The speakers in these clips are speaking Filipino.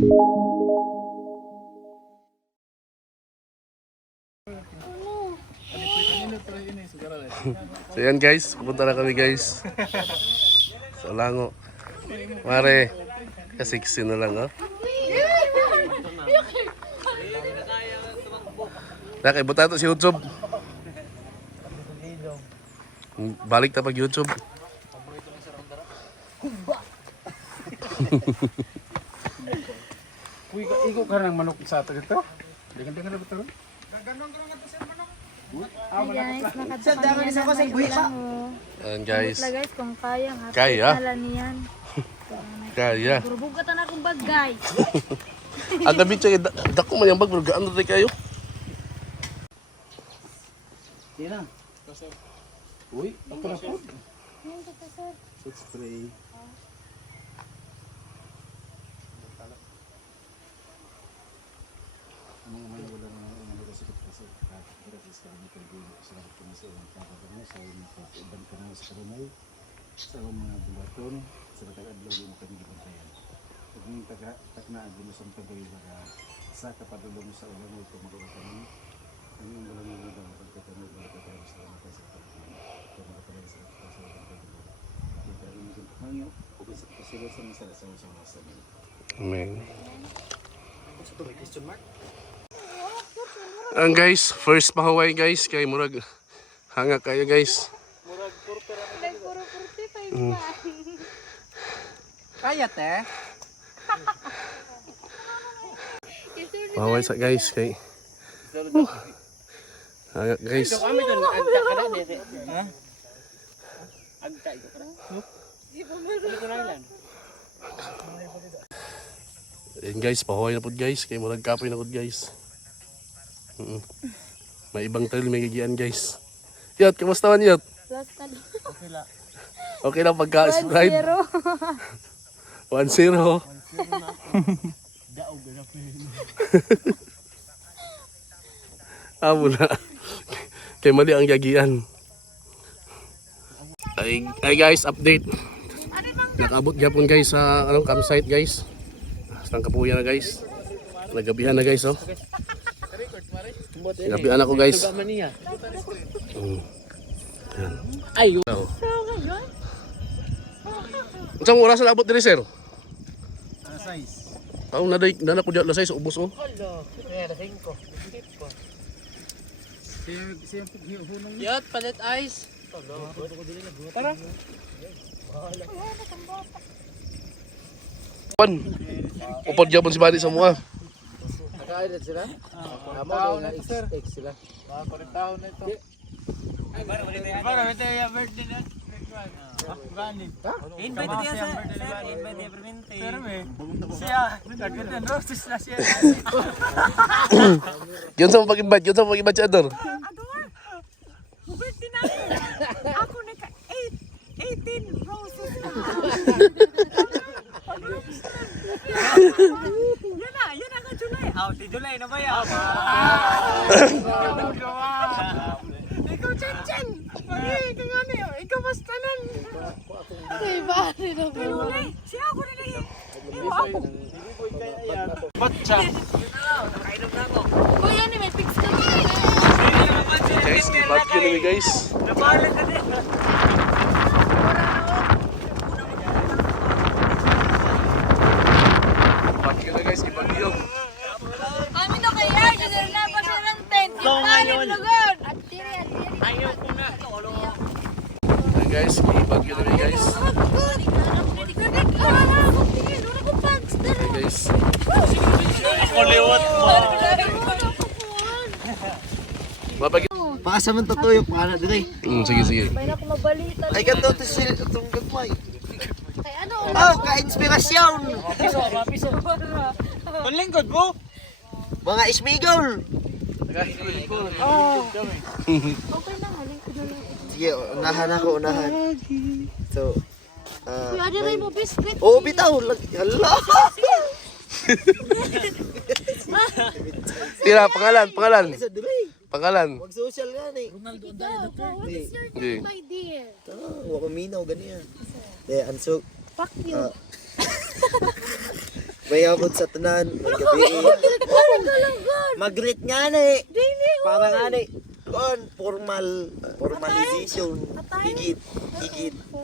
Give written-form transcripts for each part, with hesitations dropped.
So yan guys, pupunta na kami guys sa Lango. Mare, kasiksi na lang oh. Nakaibutan to si YouTube. Balik ta pag YouTube. Uy, ikaw ka ng manok sa ato dito? Dengan-dengan na betul. Ayan guys. Guys, kung kaya nga. Kaya? Niyan. Kaya. Burbugatan akong bagay. Ang gabi siya, dako man yung bag, pero gaan na kayo. Yan na. Uy, ako na po. Food spray. Mga may wala na nagkasakit kasi gratis ka dito dito sa kumisa ng pagkakataon sa ibang kanal sa kanal sa mga bulaton sa taga-adlaw mo kami gibantayan. Pag ning taknaan mo sa pagay baka sa kapadulong sa ulan mo kumagatan ang yung wala mo daw pagkakataon mo pagkakataon sa mga sa pagkakataon sa kita rin yung pangyo o sa pasilos sa mga sa Amen. Ang guys, first pahuway guys, kay murag hanga kayo guys. Murag puro 45 pa. Kaya te. Pahuway sa guys kay. Hanga guys. Kami doon agta ka na dito. Ha? Agta ito ka. Di pa meron. Ayan guys, pahuway na po guys, kay murag kapoy na po guys. May ibang trail may gigian guys. Yot, kamusta man Yot? Last na lang. Okay la. Okay lang pagka-subscribe. 1-0. 1-0. Daog na pa. Amo na. Kay mali ang gagian. Ay guys, update. Nakaabot gyapon guys sa campsite guys. Sang kapuya na guys. Nagabihan na guys oh. Gabihan ako guys. Ay, Unsang oras na abot diri sir? size. Aw na ko diya lasay sa ubos oh. Hello. Kaya 5. Siya hunong. Yot, palit ice. Tara. Upod gyapon si Bani sa mua. Naka-edit sila? Amo na sir. Sila. Mga 40 taon na ito. Ay, para malita yung birthday na. Invite niya sa invite niya permente. Siya, nagkatan roses na siya. Yun sa pag-invite, yun sa pag-invite si Ador. Ador, birthday na ako naka 18 roses na. Yan ang July. Si July na ba yan? Ikaw, Chen. Ikaw nga niyo. Ikaw bastanan. Ay, bari na po. Pero siya ako na lang. Ewa ako. Batcha. Uy, yan may fix ka na. Guys, ibag yun namin guys. Nabalag ka din. Ibag yun na guys, ibag yun. Kami na kaya, dyan na pa siya ng tent. Ipalim lugod. Ayaw ko na. Ay guys, ibag yun namin guys. Ay guys. Ako liwat mo. Mapag... Pakasa man tutuyok pa na dito. Sige. May na ko mabalita. Ay ganito to sil itong gagmay. Kay ano? Oh, ka-inspirasyon. Mapiso. Panlingkod mo. Mga ismigol. Oh. Okay na, halin ko na lang. Sige, unahan. So, Kuya, ano rin mo biscuit? oh, bitaw. Hala. Tira, pangalan. Sa dulay. Pangalan. Wag social nga ni. What is your Hindi. idea? Wa ko minaw ganiya. Eh, anso. Fuck you. May abot sa tanan. May gabi. Mag-greet nga na eh. Para nga na eh. Formalization. Higit.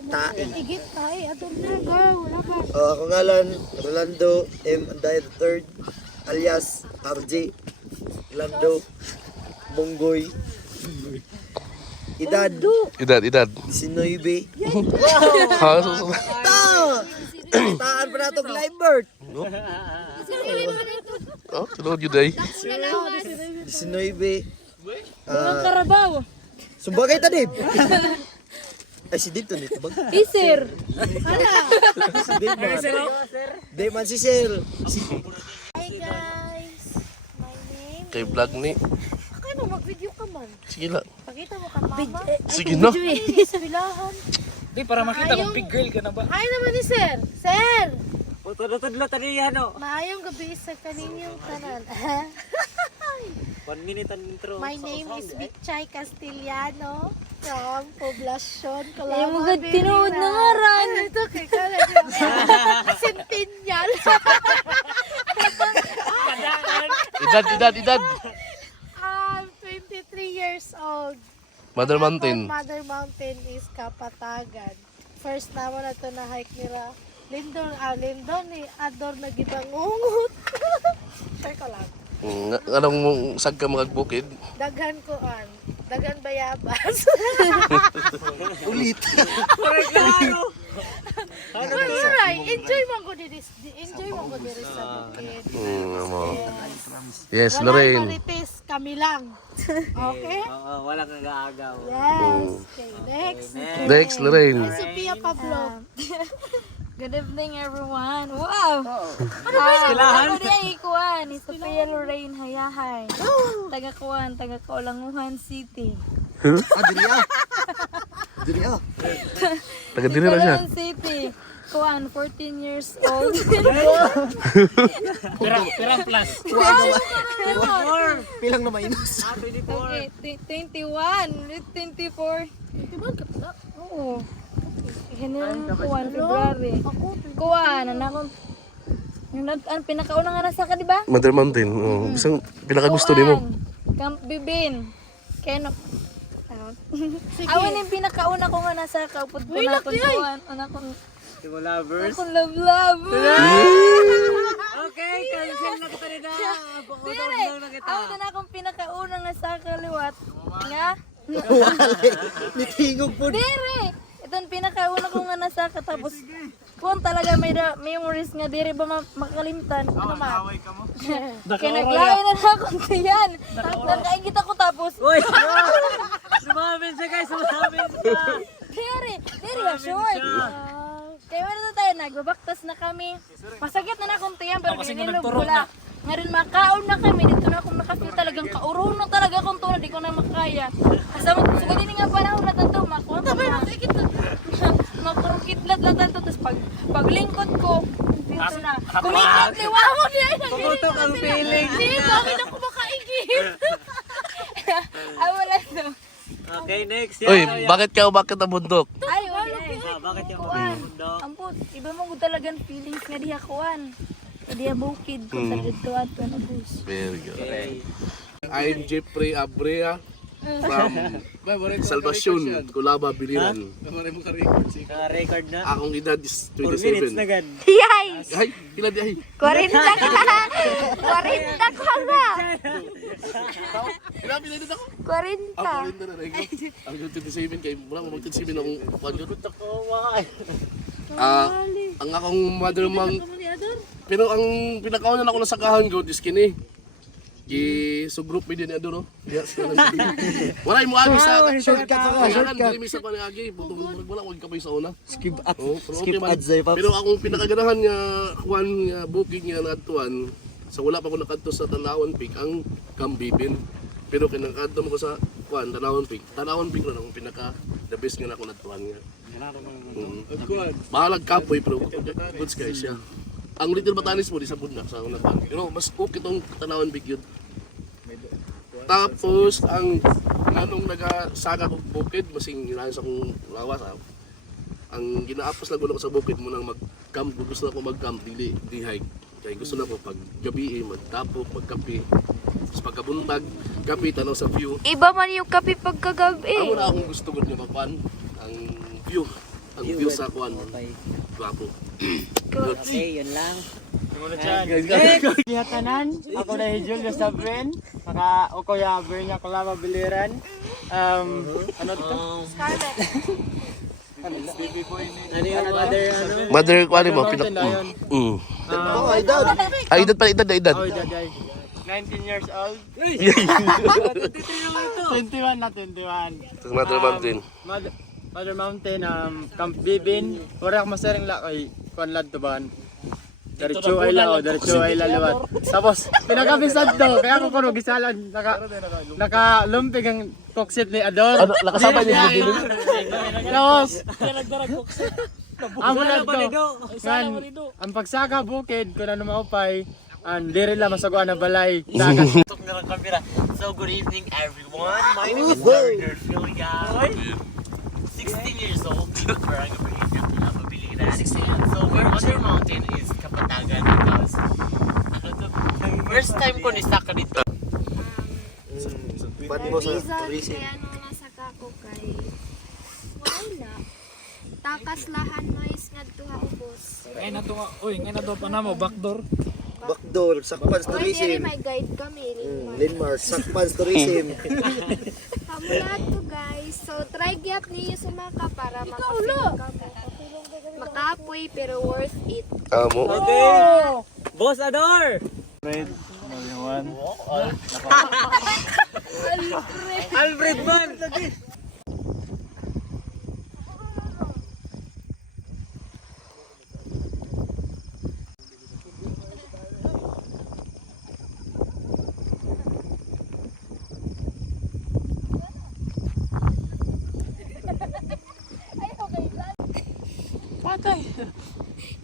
Tae. Igit tayo, adon na. Wala pa. Ako ngalan, Rolando M. Anday III, alias RJ, Rolando, Monggoy. Edad, Edad. 19. Ha, so. Taan pa na itong live bird. Oh, sunod yun ay. 19. Karabaw. Sumbagay tanib. Ay, si Dito nito ba? Isir. Si Dayman. Dayman si Sir. Hi guys. My name. Kay vlog ni. Kaya mo mag-video ka man. Sige lang. Pakita mo ka mama. Sige na. Sa bilahan. Di, para makita kung big girl ka na ba? Hi naman ni Sir. Sir. Tudlo taniya, no? Maayong gabi sa kaninyong tanan. 1 minute ang intro. My name is Vichay Castillano from Poblacion, Ay, Calama. magad tinuod na nga ran. Ano ito? Centennial. Edad. I'm 23 years old. Mother Mountain. Mother Mountain is Kapatagan. First naman na ito na hike nila. Lindon ni Ador na gibangungot. Share ko lang. Anong mong sag ka magbukid? Daghan bayabas. Ulit. Alright, enjoy mo ko diri sa bukid. Yes, Wala Lorraine. marites, kami lang. Okay? Oo, walang nag-aagaw. Yes. Okay, next. Next, Lorraine. Sophia Pablo. Good evening, everyone. Wow! Ako di ay ikuan. Ni Sophia Lorraine Hayahay. Taga-kuan, taga-Kaulanguhan City. Dili ah. Taga diri na siya. Kaulanguhan City. Kuan, 14 years old. Pirang plus. Pilang na mainos. Okay, 21. 24. Oo. Hinulang kuan, February. Kuan, anak ang pinakauna nga nasa ka, di ba? Mother Mountain. Oh, isang pinakagusto nimo. Camp Bibin. Kaya awan yung pinakauna ko nga nasa kaupod ko na akong kuwan. Anak kong Timo lovers. love. Okay, cancel na kita rin na. Dire, awan na akong pinakauna nga sa kaliwat. Nga? Nitingog po. Dire! Ito ang pinakauna ko nga nasa katapos. Kung talaga may memories nga, dire ba makalimtan? Ano ma? Kaya naglayo na akong tiyan. Nakaingit ako tapos. Uy! Sumamin siya guys, sumamin siya. Dire, short. Kaya wala na tayo, nagbabaktas na kami. Masakit na na akong tiyan, pero ginilog ko lang. Nga rin makaon na kami, dito na akong nakafeel talagang kaurong na talaga akong tunod, di ko na makaya. Kasama, sugod din nga panahon na tanto, makuha ko na. Makurukitlat na tanto, tapos paglingkod ko, dito na. Kumikot, liwamon niya. Pumutok ang feeling. Hindi, bakit ako makaigit? Ay, wala to. Okay, next. Uy, bakit ang bundok? Ay, wala. Bakit yung Kuan. mundo? Ampot, iba mo gud talagang feelings nga diha kuan. Diha bukid kung sa dito at na bus. Very good. Okay. I'm Jeffrey Abrea from Salvacion, Culaba, Biliran. Naka-record na. Akong edad is 4 minutes 27. na gan. Yay! Ay, pila di ay. 40 ka. 40 ka na. Pila edad ako? 40. Ako rin na rin. Ang 27 kay mula mo 27 akong kwanyo. Ang akong mother mang pero ang pinakauna na ako nasakahan ko is kini. Sub-group mi din adto no. Yes. Wala mo agi sa Shortcut ako, shortcut. Dili mi sa panagi, putong wala ko kapay sa una. Skip at Oh, pero skip okay man. ads ay paps. Pero akong pinakaganahan nga kuan nga booking nga naadtuan sa wala pa ko nakadto sa Tanawan Peak ang Kambibin. Pero kinakadto mo ko sa kuan Tanawan Peak. Tanawan Peak na akong pinaka the best nga na ako naadtuan nga. Bahalag kapoy pero good sky siya. Ang Little Batanes mo di sa Bunda sa una kuan. Pero mas okay tong Tanawan Peak yun. Tapos ang anong nagasaka kong bukid masing inaayos akong lawas ang ginaapos lang ko sa bukid mo nang mag-camp gusto ako mag-camp di hike Kaya gusto na ko pag gabi magtapok, magkape. Tapos pagkabuntag, kape, tanaw sa view. Iba man yung kape pagkagabi. Amo na akong gusto ko niya makuan ang view. Ang view sa kuan. Okay. Gwapo. Okay, yun lang. Tanan, ako na Julius Sabren, maka o kuya Bernya Kalama Biliran. Ano to? Scarlett. Ano yung mother ano? Mother, kuan mo, pinak... Lion. Oh, ay daw. Ay, edad pa, edad. Oh, daday. 19 years old. 21 na 21. Sa Mother Mountain. Mother Mountain, Camp Bibin. Wala ako masaring lakay. Kuan lad to ban. Diretso ay lao, diretso ay laliwat. Tapos, pinakabisad to. Kaya ako kuno gisalan. Nakalumpig ang koksit ni Adol. Ano, nakasabay niya yung bilin? Tapos, amo na to. Ang pagsaka bukid, kung ano maupay, diri lang masaguan na balay. Dagat. So good evening everyone. My name is Gardner Philia. 16 years old. Barangay Pilipinas, Pinapabiliran. So our other mountain is Kapatagan because ano to, first time ko nisaka dito. Ba't mo sa Reason tourism? kaya nung nasa kako kay wala. Takas lahan mais ngadto nga ubos. Ngayon na to, ngayon na to pa na mo, backdoor. Backdoor, Sakpans Oy, diri Tourism. may guide kami. Linmar, Sakpans Tourism. Kamo lahat to guys. So try gyap niyo sumaka para makapilo kamo. Makapoy pero worth it. Amo. Boss Ador! Alfred man!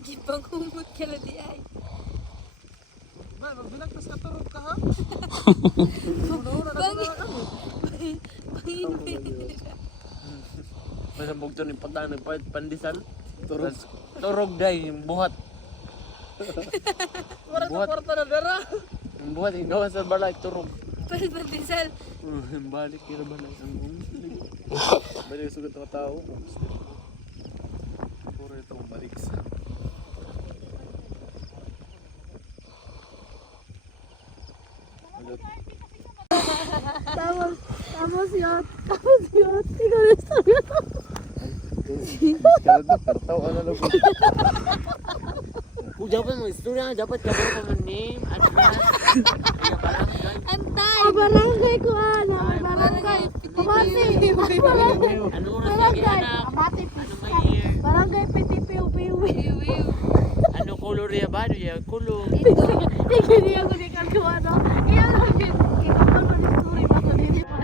Gipangumot ka na di ay. Masabog to ni patang nagpandisan. Turog day yung buhat. Buhat. Yung buhat yung gawa sa balay turog. Palbandisal. Balik kira balay ang balik sugat ng tao. Puro itong balik sa. Tapos yun. Ikaw na istorya. Dapat mo istorya, dapat kabar mo name, address, Antay. Barangay ko barangay. Pamati. Barangay. ano oras lagi anak, Pamati. ano may year, Barangay Petipiw-piwi. ano color ya ba, ya color. Hindi ako di kagawa, no? Iyan lang yun. Ikaw pa man story ba ko hindi pa.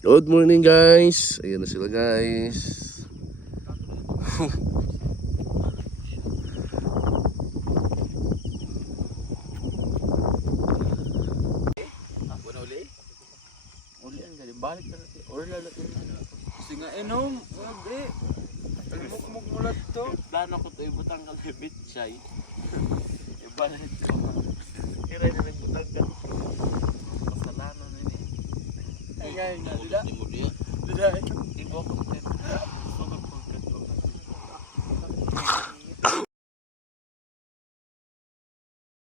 Good morning guys. Ayan na sila guys. Uli ang galing, balik na natin. Or lalatin na. Kasi nga enom, bre. Alimok-mok mulat to. Plano ko to ibutang kalibit siya. Iba na ito. Kira na nagbutang ka. Kasalanan na niya. Ay, guys, dida. Dida.